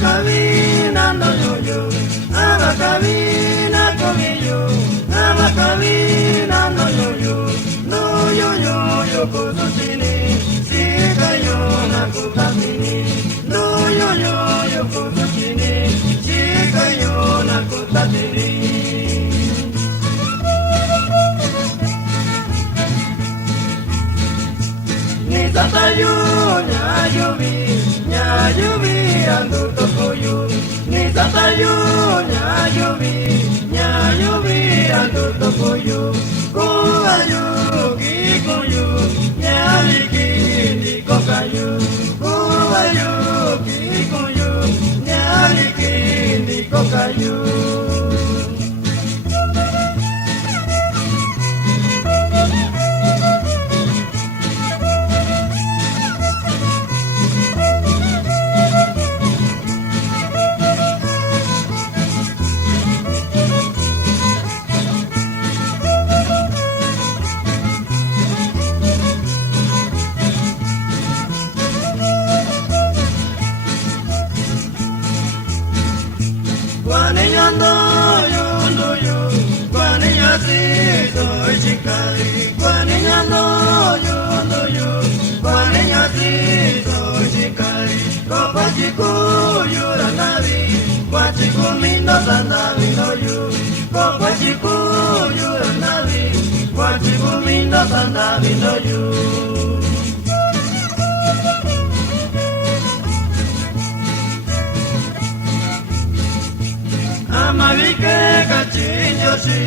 Abacabina no yo, abacabina conmigo, abacabina no yo, no yo kututini, si kayo na kutatini, no yo kututini, si kayo na kutatini. Ni tatayo nyayubi ando tokoyo, ni tatayo nyayubi ando tokoyo, kuayo kikoyo, nyaliki ni kokayo, kuayo kikoyo, nyaliki ni kokayo. Amavike kachinyoshi,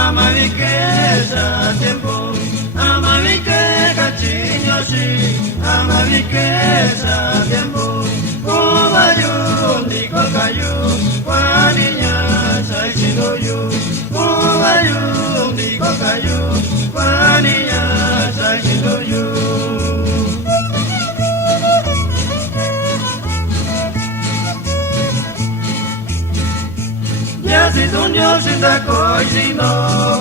amavike sa tiempo, amavike kachinyoshi, amavike sa tiempo, kubayu ndiko kayu, kwaninya saishidoyu, kubayu ndiko kayu, kwaninya saishidoyu. Si son Dios está coisino,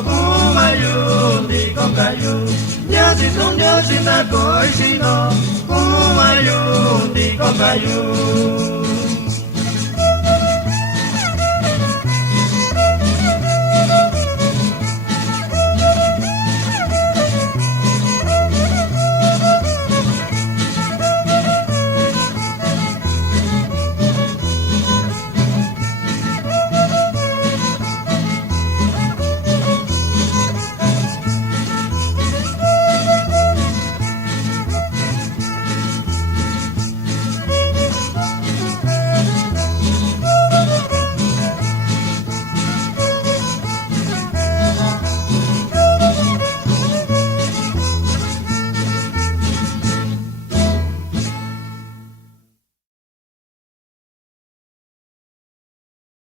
kumayu ndiko kayu. Ya si son Dios está coisino, kumayu ndiko kayu.